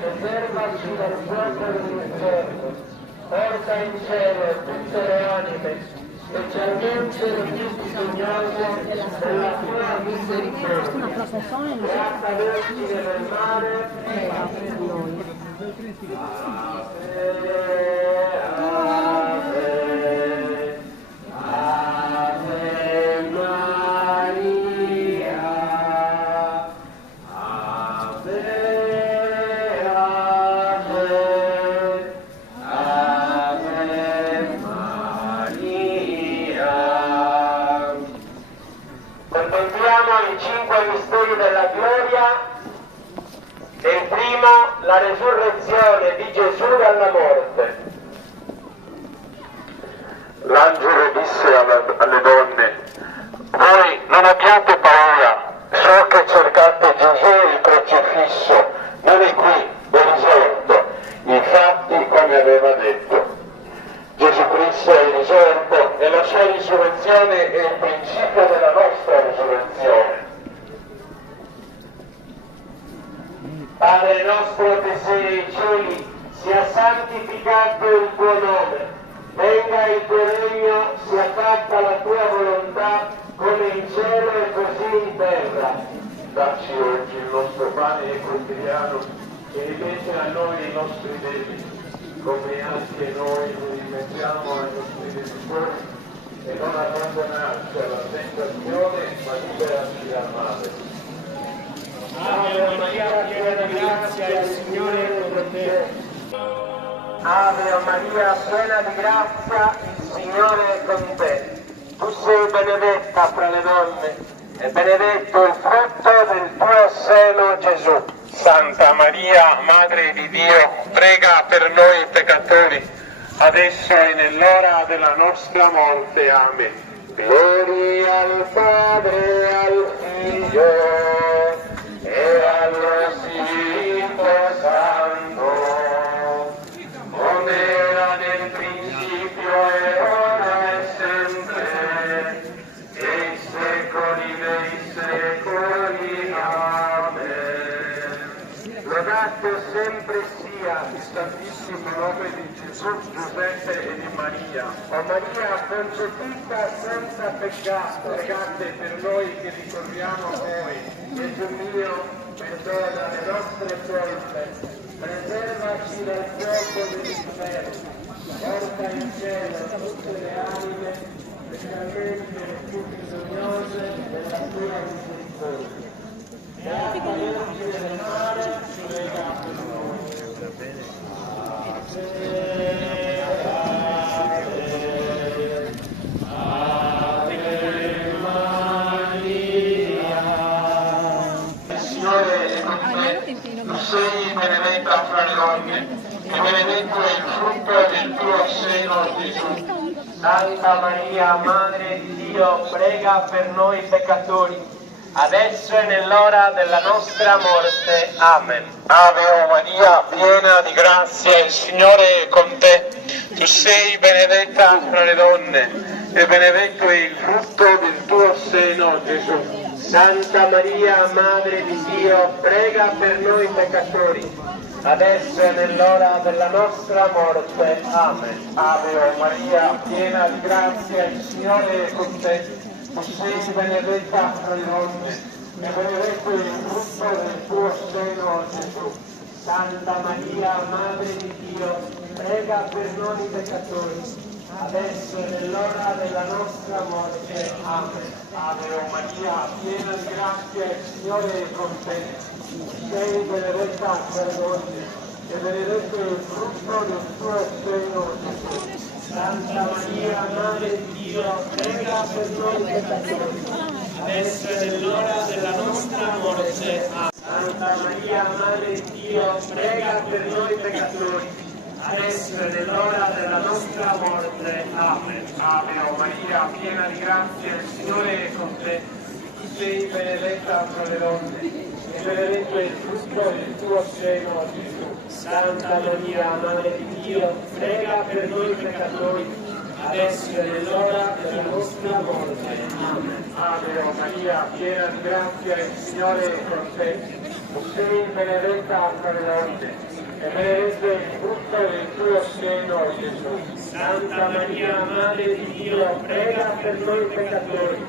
Preservaci dal fuoco dell'inferno, porta in cielo tutte le anime, specialmente le più bisognose della tua misericordia. Beata Vergine del mare, la resurrezione di Gesù dalla morte. L'angelo disse alle donne: voi non abbiate paura, so che cercate Gesù il crocifisso, non è qui, è risorto. Infatti, come aveva detto, Gesù Cristo è risorto e la sua risurrezione è il principio della nostra risurrezione. Padre nostro che sei nei cieli, sia santificato il tuo nome, venga il tuo regno, sia fatta la tua volontà, come in cielo e così in terra. Dacci oggi il nostro pane quotidiano e rimetti a noi i nostri debiti, come anche noi rimettiamo ai nostri debitori, e non abbandonarci alla tentazione, ma liberaci dal male. Ave Maria, piena di grazia, il Signore è con te. Ave Maria, piena di grazia, il Signore è con te. Tu sei benedetta fra le donne, e benedetto il frutto del tuo seno, Gesù. Santa Maria, Madre di Dio, prega per noi peccatori, adesso e nell'ora della nostra morte. Amen. Gloria al Padre e al Figlio e allo Spirito Santo, come era nel principio e ora e sempre, e i secoli dei secoli. Amen. Lodato sempre sia il Santissimo nome di Gesù, Giuseppe e di Maria. O Maria concepita senza peccato, pregate per noi che ricorriamo a voi. Gesù mio, perdona le nostre colpe, preservaci dal fuoco dell'inferno, porta in cielo tutte le anime, specialmente le più bisognose della tua misericordia. Beata Vergine del mare, prega per noi. Sei benedetta fra le donne, e benedetto è il frutto del tuo seno, Gesù. Santa Maria, Madre di Dio, prega per noi peccatori, adesso e nell'ora della nostra morte. Amen. Ave Maria, piena di grazia, il Signore è con te. Tu sei benedetta fra le donne e benedetto è il frutto del tuo seno, Gesù. Santa Maria, Madre di Dio, prega per noi peccatori, adesso e nell'ora della nostra morte. Amen. Ave Maria, piena di grazia, il Signore è con te. Tu sei benedetta fra le donne e benedetto è il frutto del tuo seno, Gesù. Santa Maria, Madre di Dio, prega per noi peccatori, adesso e nell'ora della nostra morte. Amen. Ave Maria, piena di grazia, il Signore è con te. Sei benedetta fra le donne e benedetto è il frutto del tuo seno, Gesù. Santa Maria, Madre di Dio, prega per noi peccatori, adesso e nell'ora della nostra morte. Amen. Santa Maria, Madre di Dio, prega per noi peccatori, adesso e nell'ora della nostra morte. Amen. Ave Maria, piena di grazia, il Signore è con te. Tu sei benedetta fra le donne e benedetto è il frutto del tuo seno, Gesù. Santa Maria, Madre di Dio, prega per noi peccatori, adesso e nell'ora della nostra morte. Amen. Ave Maria, piena di grazia, il Signore è con te. Tu sei benedetta fra le donne e benedetto è il frutto del tuo seno, Gesù. Santa Maria, Madre di Dio, prega per noi peccatori,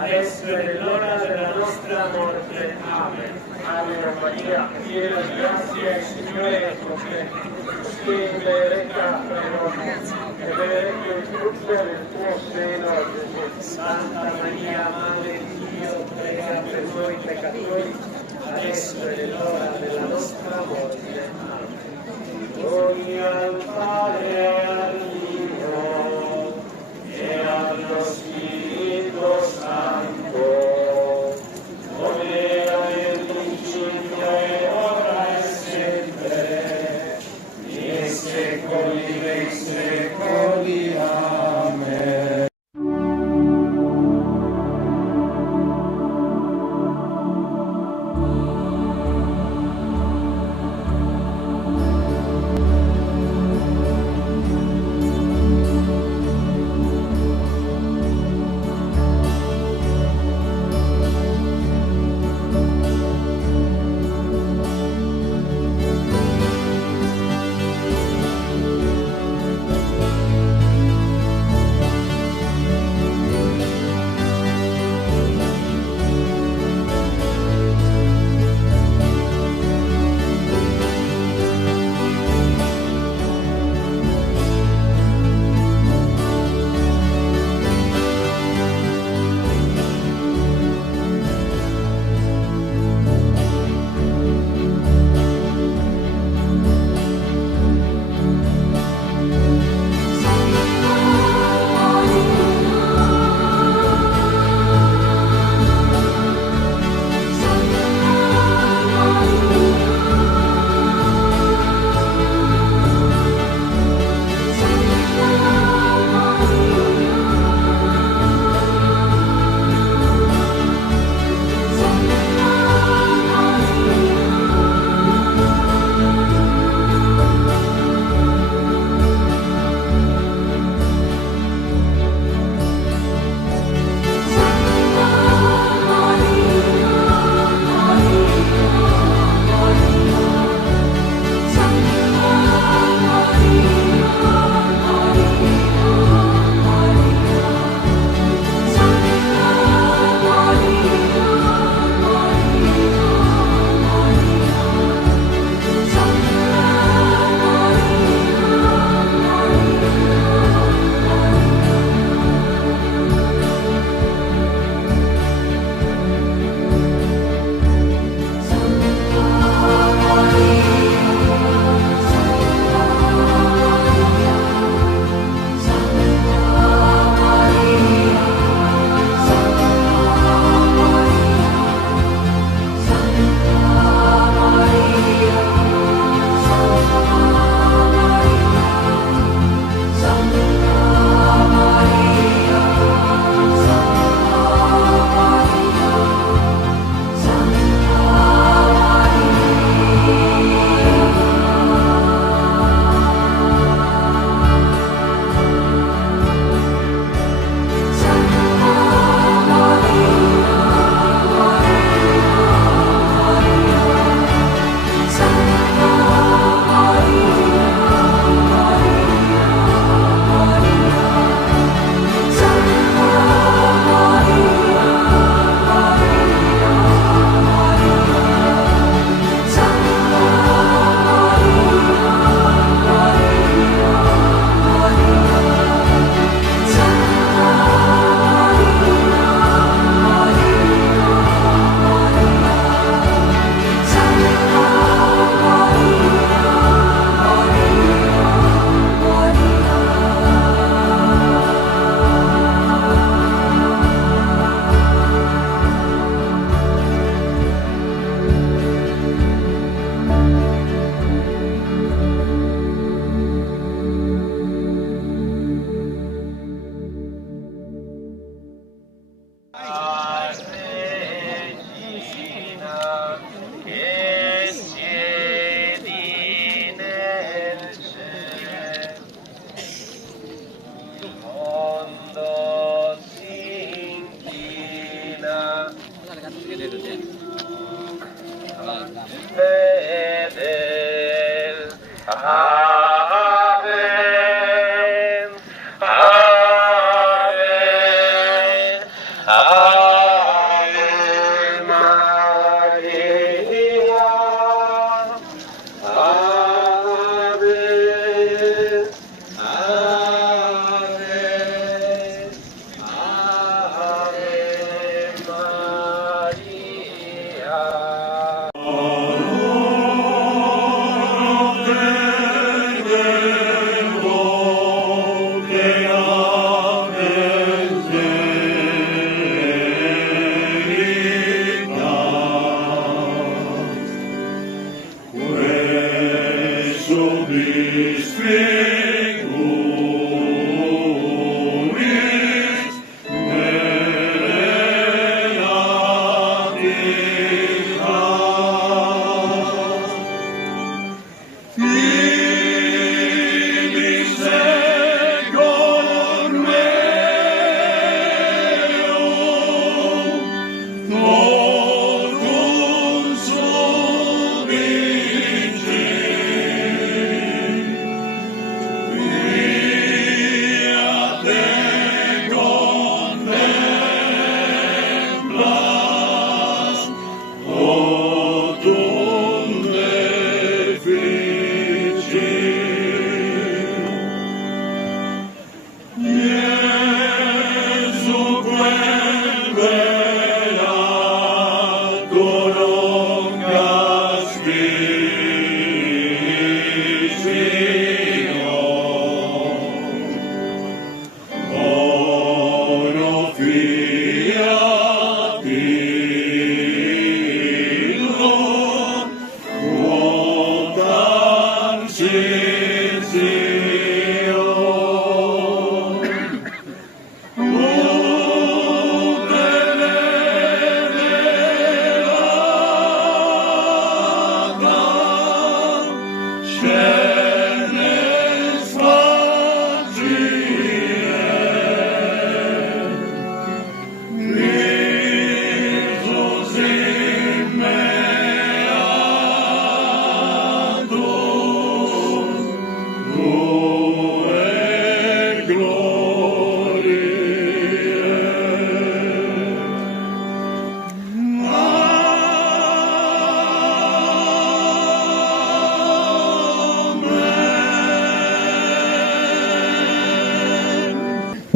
adesso e nell'ora della nostra morte. Amen. Ave Maria, piena di grazia, il Signore è con te. Tu sei benedetta fra le donne e benedetto è il frutto del tuo seno, Gesù. Santa Maria, Madre di Dio, prega per noi peccatori, adesso e nell'ora della nostra morte. Amen. Gloria al Padre e al Figlio e allo Spirito Santo, come era nel principio e ora e sempre, nei secoli dei secoli. Amen.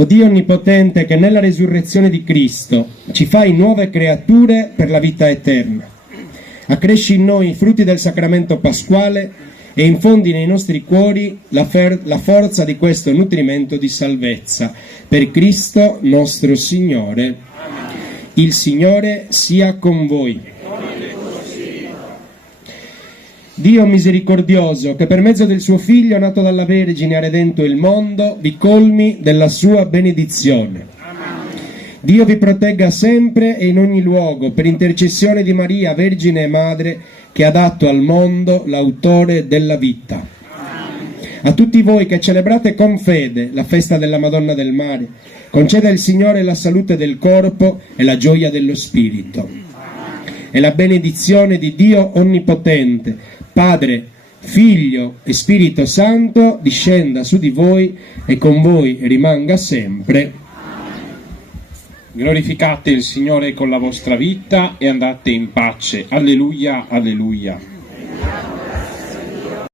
O Dio Onnipotente, che nella resurrezione di Cristo ci fai nuove creature per la vita eterna, accresci in noi i frutti del sacramento pasquale e infondi nei nostri cuori la forza di questo nutrimento di salvezza. Per Cristo nostro Signore. Il Signore sia con voi. Dio misericordioso, che per mezzo del suo Figlio, nato dalla Vergine, ha redento il mondo, vi colmi della sua benedizione. Dio vi protegga sempre e in ogni luogo, per intercessione di Maria, Vergine e Madre, che ha dato al mondo l'autore della vita. A tutti voi che celebrate con fede la festa della Madonna del Mare, conceda il Signore la salute del corpo e la gioia dello spirito. E la benedizione di Dio Onnipotente, Padre, Figlio e Spirito Santo, discenda su di voi e con voi rimanga sempre. Glorificate il Signore con la vostra vita e andate in pace. Alleluia, alleluia.